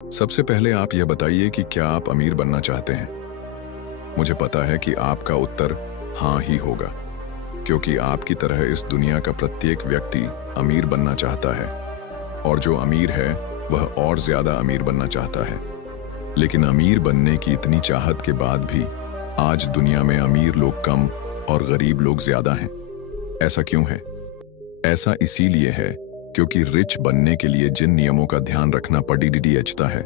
सबसे पहले आप यह बताइए कि क्या आप अमीर बनना चाहते हैं। मुझे पता है कि आपका उत्तर हाँ ही होगा, क्योंकि आपकी तरह इस दुनिया का प्रत्येक व्यक्ति अमीर बनना चाहता है, और जो अमीर है वह और ज्यादा अमीर बनना चाहता है। लेकिन अमीर बनने की इतनी चाहत के बाद भी आज दुनिया में अमीर लोग कम और गरीब लोग ज्यादा हैं। ऐसा क्यों है? ऐसा इसीलिए है क्योंकि रिच बनने के लिए जिन नियमों का ध्यान रखना पड़ता है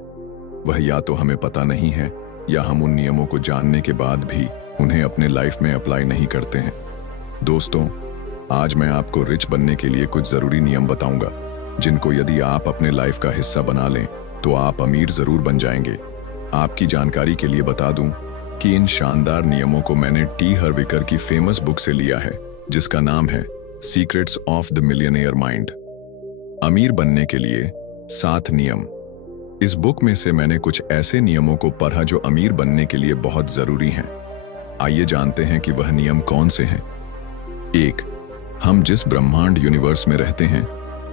वह या तो हमें पता नहीं है या हम उन नियमों को जानने के बाद भी उन्हें अपने लाइफ में अप्लाई नहीं करते हैं। दोस्तों, आज मैं आपको रिच बनने के लिए कुछ जरूरी नियम बताऊंगा, जिनको यदि आप अपने लाइफ का हिस्सा बना लें तो आप अमीर जरूर बन जाएंगे। आपकी जानकारी के लिए बता दूं कि इन शानदार नियमों को मैंने टी हर्विकर की फेमस बुक से लिया है, जिसका नाम है secrets of the millionaire mind. अमीर बनने के लिए 7 नियम। इस बुक में से मैंने कुछ ऐसे नियमों को पढ़ा जो अमीर बनने के लिए बहुत जरूरी हैं। आइए जानते हैं कि वह नियम कौन से हैं। 1, हम जिस ब्रह्मांड यूनिवर्स में रहते हैं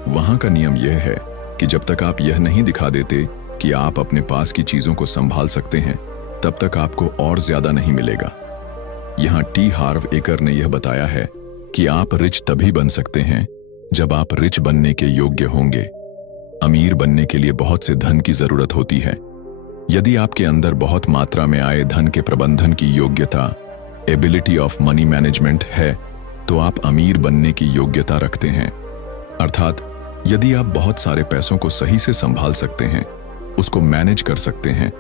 वहां का नियम यह है कि जब तक आप यह नहीं दिखा देते कि आप अपने पास की चीजों को संभाल सकते हैं, तब तक आपको और ज्यादा नहीं मिलेगा। यहां टी हार्व एकर ने यह बताया है कि आप रिच तभी बन सकते हैं जब आप रिच बनने के योग्य होंगे। अमीर बनने के लिए बहुत से धन की जरूरत होती है। यदि आपके अंदर बहुत मात्रा में आए धन के प्रबंधन की योग्यता, एबिलिटी ऑफ मनी मैनेजमेंट है, तो आप अमीर बनने की योग्यता रखते हैं। अर्थात यदि आप बहुत सारे पैसों को सही से संभाल सकते हैं, उसको मैनेज कर सकते हैं,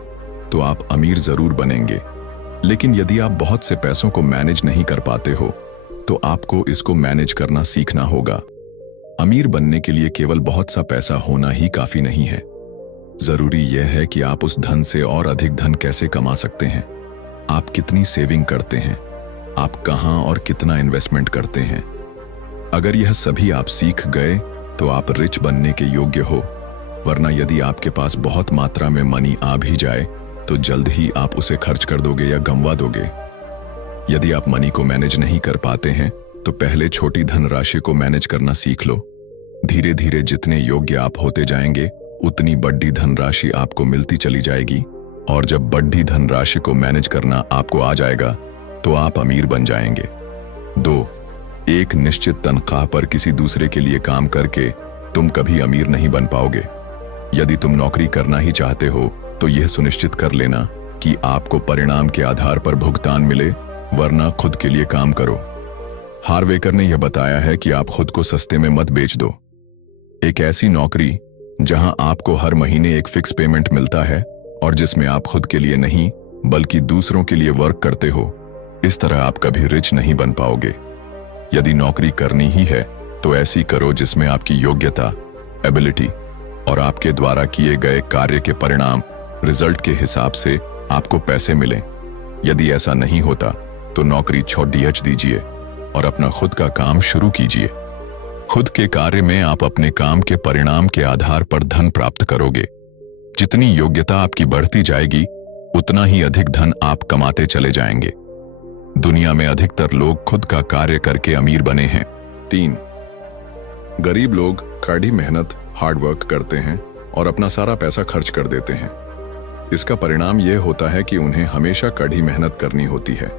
तो आप अमीर जरूर बनेंगे। लेकिन यदि आप बहुत से पैसों को मैनेज नहीं कर पाते हो, तो आपको इसको मैनेज करना सीखना होगा। अमीर बनने के लिए केवल बहुत सा पैसा होना ही काफी नहीं है। जरूरी यह है कि आप उस धन से और अधिक धन कैसे कमा सकते हैं। आप कितनी सेविंग करते हैं, आप कहां और कितना इन्वेस्टमेंट करते हैं। अगर यह सभी आप सीख गए तो आप रिच बनने के योग्य हो। वरना यदि आपके पास बहुत मात्रा में मनी आ भी जाए तो जल्द ही आप उसे खर्च कर दोगे या गंवा दोगे। यदि आप मनी को मैनेज नहीं कर पाते हैं तो पहले छोटी धनराशि को मैनेज करना सीख लो। धीरे धीरे जितने योग्य आप होते जाएंगे, उतनी बड़ी धनराशि आपको मिलती चली जाएगी, और जब बड़ी धनराशि को मैनेज करना आपको आ जाएगा तो आप अमीर बन जाएंगे। 2, एक निश्चित तनख्वाह पर किसी दूसरे के लिए काम करके तुम कभी अमीर नहीं बन पाओगे। यदि तुम नौकरी करना ही चाहते हो तो यह सुनिश्चित कर लेना कि आपको परिणाम के आधार पर भुगतान मिले, वरना खुद के लिए काम करो। हार्वेकर ने यह बताया है कि आप खुद को सस्ते में मत बेच दो। एक ऐसी नौकरी जहां आपको हर महीने एक फिक्स पेमेंट मिलता है और जिसमें आप खुद के लिए नहीं बल्कि दूसरों के लिए वर्क करते हो, इस तरह आप कभी रिच नहीं बन पाओगे। यदि नौकरी करनी ही है तो ऐसी करो जिसमें आपकी योग्यता, एबिलिटी और आपके द्वारा किए गए कार्य के परिणाम, रिजल्ट के हिसाब से आपको पैसे मिलें। यदि ऐसा नहीं होता तो नौकरी छोड़ दीजिए और अपना खुद का काम शुरू कीजिए। खुद के कार्य में आप अपने काम के परिणाम के आधार पर धन प्राप्त करोगे। जितनी योग्यता आपकी बढ़ती जाएगी, उतना ही अधिक धन आप कमाते चले जाएंगे। दुनिया में अधिकतर लोग खुद का कार्य करके अमीर बने हैं। 3, गरीब लोग कड़ी मेहनत, हार्ड वर्क करते हैं और अपना सारा पैसा खर्च कर देते हैं। इसका परिणाम यह होता है कि उन्हें हमेशा कड़ी मेहनत करनी होती है।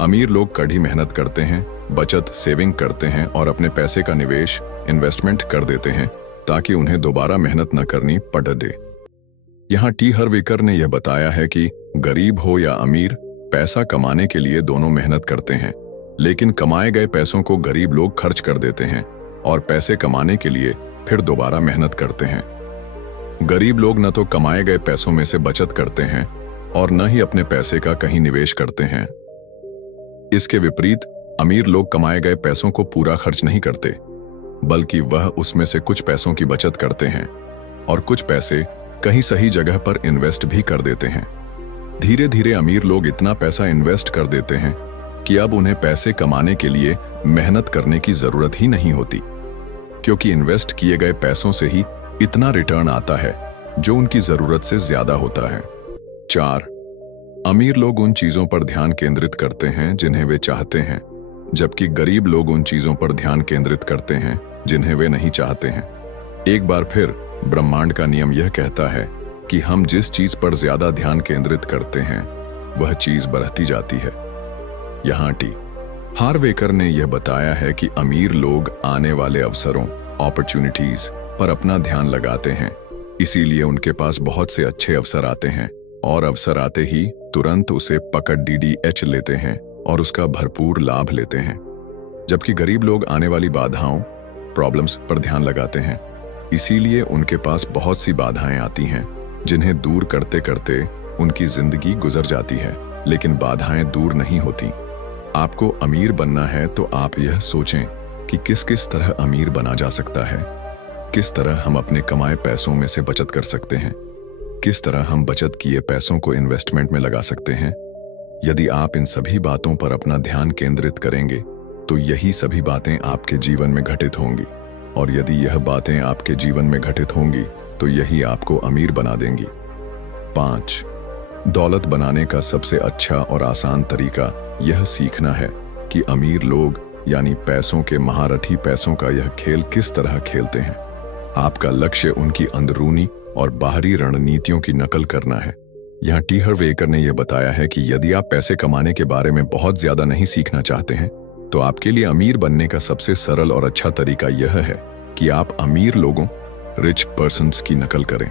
अमीर लोग कड़ी मेहनत करते हैं, बचत, सेविंग करते हैं और अपने पैसे का निवेश, इन्वेस्टमेंट कर देते हैं ताकि उन्हें दोबारा मेहनत न करनी पड़े। यहाँ टी हर्विकर ने यह बताया है कि गरीब हो या अमीर, पैसा कमाने के लिए दोनों मेहनत करते हैं, लेकिन कमाए गए पैसों को गरीब लोग खर्च कर देते हैं और पैसे कमाने के लिए फिर दोबारा मेहनत करते हैं। गरीब लोग न तो कमाए गए पैसों में से बचत करते हैं और न ही अपने पैसे का कहीं निवेश करते हैं। इसके विपरीत अमीर लोग कमाए गए पैसों को पूरा खर्च नहीं करते, बल्कि वह उसमें से कुछ पैसों की बचत करते हैं और कुछ पैसे कहीं सही जगह पर इन्वेस्ट भी कर देते हैं। धीरे धीरे अमीर लोग इतना पैसा इन्वेस्ट कर देते हैं कि अब उन्हें पैसे कमाने के लिए मेहनत करने की जरूरत ही नहीं होती, क्योंकि इन्वेस्ट किए गए पैसों से ही इतना रिटर्न आता है जो उनकी जरूरत से ज्यादा होता है। 4, अमीर लोग उन चीजों पर ध्यान केंद्रित करते हैं जिन्हें वे चाहते हैं, जबकि गरीब लोग उन चीजों पर ध्यान केंद्रित करते हैं जिन्हें वे नहीं चाहते हैं। एक बार फिर ब्रह्मांड का नियम यह कहता है कि हम जिस चीज पर ज्यादा ध्यान केंद्रित करते हैं वह चीज बढ़ती जाती है। यहाँ टी हार्वेकर ने यह बताया है कि अमीर लोग आने वाले अवसरों अपॉर्चुनिटीज पर अपना ध्यान लगाते हैं, इसीलिए उनके पास बहुत से अच्छे अवसर आते हैं और अवसर आते ही तुरंत उसे पकड़ DDH लेते हैं और उसका भरपूर लाभ लेते हैं। जबकि गरीब लोग आने वाली बाधाओं प्रॉब्लम्स पर ध्यान लगाते हैं, इसीलिए उनके पास बहुत सी बाधाएं आती हैं जिन्हें दूर करते करते उनकी जिंदगी गुजर जाती है, लेकिन बाधाएं दूर नहीं होती। आपको अमीर बनना है तो आप यह सोचें कि किस किस तरह अमीर बना जा सकता है, किस तरह हम अपने कमाए पैसों में से बचत कर सकते हैं, किस तरह हम बचत किए पैसों को इन्वेस्टमेंट में लगा सकते हैं। यदि आप इन सभी बातों पर अपना ध्यान केंद्रित करेंगे तो यही सभी बातें आपके जीवन में घटित होंगी, और यदि यह बातें आपके जीवन में घटित होंगी तो यही आपको अमीर बना देंगी। 5. दौलत बनाने का सबसे अच्छा और आसान तरीका यह सीखना है कि अमीर लोग यानी पैसों के महारथी पैसों का यह खेल किस तरह खेलते हैं। आपका लक्ष्य उनकी अंदरूनी और बाहरी रणनीतियों की नकल करना है। यहाँ टी हार्वेकर ने यह बताया है कि यदि आप पैसे कमाने के बारे में बहुत ज्यादा नहीं सीखना चाहते हैं तो आपके लिए अमीर बनने का सबसे सरल और अच्छा तरीका यह है कि आप अमीर लोगों रिच पर्सन्स की नकल करें।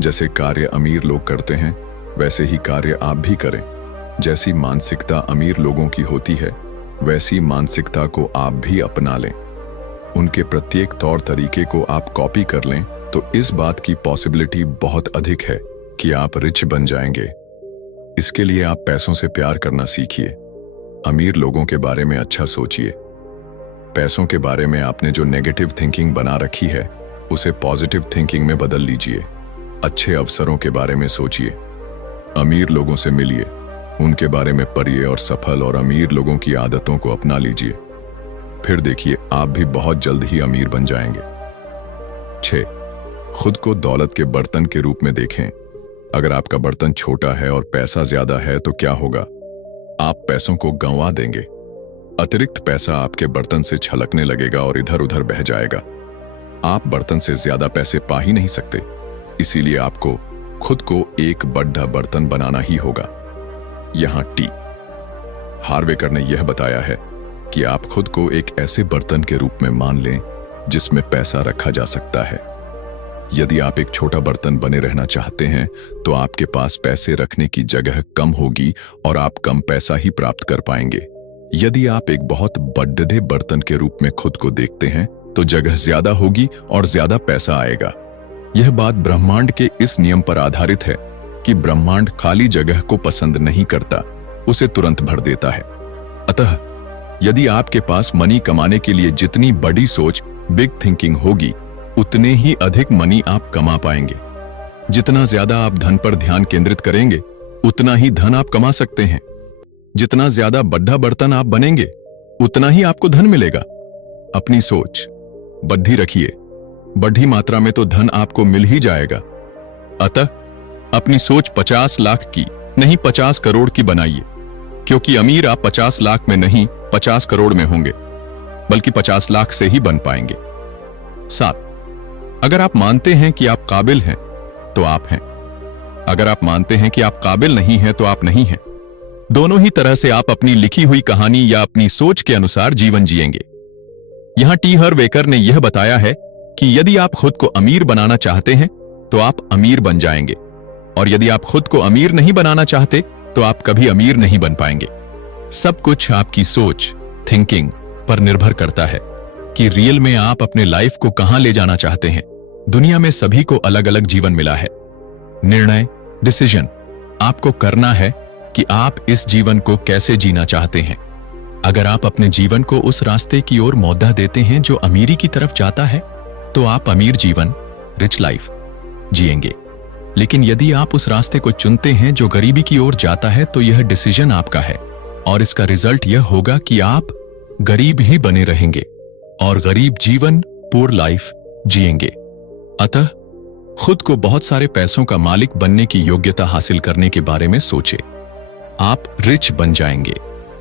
जैसे कार्य अमीर लोग करते हैं वैसे ही कार्य आप भी करें। जैसी मानसिकता अमीर लोगों की होती है वैसी मानसिकता को आप भी अपना लें। उनके प्रत्येक तौर तरीके को आप कॉपी कर लें तो इस बात की पॉसिबिलिटी बहुत अधिक है कि आप रिच बन जाएंगे। इसके लिए आप पैसों से प्यार करना सीखिए। अमीर लोगों के बारे में अच्छा सोचिए। पैसों के बारे में आपने जो नेगेटिव थिंकिंग बना रखी है उसे पॉजिटिव थिंकिंग में बदल लीजिए। अच्छे अवसरों के बारे में सोचिए। अमीर लोगों से मिलिए, उनके बारे में पढ़िए और सफल और अमीर लोगों की आदतों को अपना लीजिए। फिर देखिए आप भी बहुत जल्द ही अमीर बन जाएंगे। 6. खुद को दौलत के बर्तन के रूप में देखें। अगर आपका बर्तन छोटा है और पैसा ज्यादा है तो क्या होगा? आप पैसों को गंवा देंगे। अतिरिक्त पैसा आपके बर्तन से छलकने लगेगा और इधर उधर बह जाएगा। आप बर्तन से ज्यादा पैसे पा ही नहीं सकते, इसीलिए आपको खुद को एक बड़ा बर्तन बनाना ही होगा। यहां टी हार्वेकर ने यह बताया है कि आप खुद को एक ऐसे बर्तन के रूप में मान लें जिसमें पैसा रखा जा सकता है। यदि आप एक छोटा बर्तन बने रहना चाहते हैं तो आपके पास पैसे रखने की जगह कम होगी और आप कम पैसा ही प्राप्त कर पाएंगे। यदि आप एक बहुत बड़े बर्तन के रूप में खुद को देखते हैं तो जगह ज्यादा होगी और ज्यादा पैसा आएगा। यह बात ब्रह्मांड के इस नियम पर आधारित है कि ब्रह्मांड खाली जगह को पसंद नहीं करता, उसे तुरंत भर देता है। अतः यदि आपके पास मनी कमाने के लिए जितनी बड़ी सोच बिग थिंकिंग होगी उतने ही अधिक मनी आप कमा पाएंगे। जितना ज्यादा आप धन पर ध्यान केंद्रित करेंगे उतना ही धन आप कमा सकते हैं। जितना ज्यादा बड़ा बर्तन आप बनेंगे उतना ही आपको धन मिलेगा। अपनी सोच बढ़ी रखिए, बढ़ी मात्रा में तो धन आपको मिल ही जाएगा। अतः अपनी सोच 50 लाख की नहीं 50 करोड़ की बनाइए, क्योंकि अमीर आप 50 लाख में नहीं 50 करोड़ में होंगे, बल्कि 50 लाख से ही बन पाएंगे। 7. अगर आप मानते हैं कि आप काबिल हैं तो आप हैं। अगर आप मानते हैं कि आप काबिल नहीं हैं तो आप नहीं हैं। दोनों ही तरह से आप अपनी लिखी हुई कहानी या अपनी सोच के अनुसार जीवन जिएंगे। यहां टी हार्वेकर ने यह बताया है कि यदि आप खुद को अमीर बनाना चाहते हैं तो आप अमीर बन जाएंगे, और यदि आप खुद को अमीर नहीं बनाना चाहते तो आप कभी अमीर नहीं बन पाएंगे। सब कुछ आपकी सोच थिंकिंग पर निर्भर करता है कि रियल में आप अपने लाइफ को कहां ले जाना चाहते हैं। दुनिया में सभी को अलग अलग जीवन मिला है। निर्णय डिसीजन आपको करना है कि आप इस जीवन को कैसे जीना चाहते हैं। अगर आप अपने जीवन को उस रास्ते की ओर मौद्दा देते हैं जो अमीरी की तरफ जाता है तो आप अमीर जीवन रिच लाइफ जिएंगे। लेकिन यदि आप उस रास्ते को चुनते हैं जो गरीबी की ओर जाता है तो यह डिसीजन आपका है, और इसका रिजल्ट यह होगा कि आप गरीब ही बने रहेंगे और गरीब जीवन पुअर लाइफ जिएंगे। अतः खुद को बहुत सारे पैसों का मालिक बनने की योग्यता हासिल करने के बारे में सोचें। आप रिच बन जाएंगे।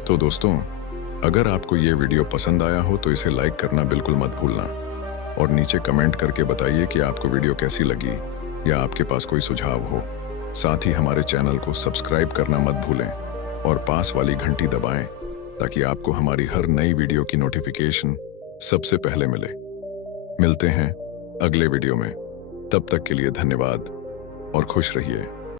तो दोस्तों, अगर आपको ये वीडियो पसंद आया हो तो इसे लाइक करना बिल्कुल मत भूलना, और नीचे कमेंट करके बताइए कि आपको वीडियो कैसी लगी। या आपके पास कोई सुझाव हो। साथ ही हमारे चैनल को सब्सक्राइब करना मत भूलें और पास वाली घंटी दबाएं ताकि आपको हमारी हर नई वीडियो की नोटिफिकेशन सबसे पहले मिले। मिलते हैं अगले वीडियो में, तब तक के लिए धन्यवाद और खुश रहिए।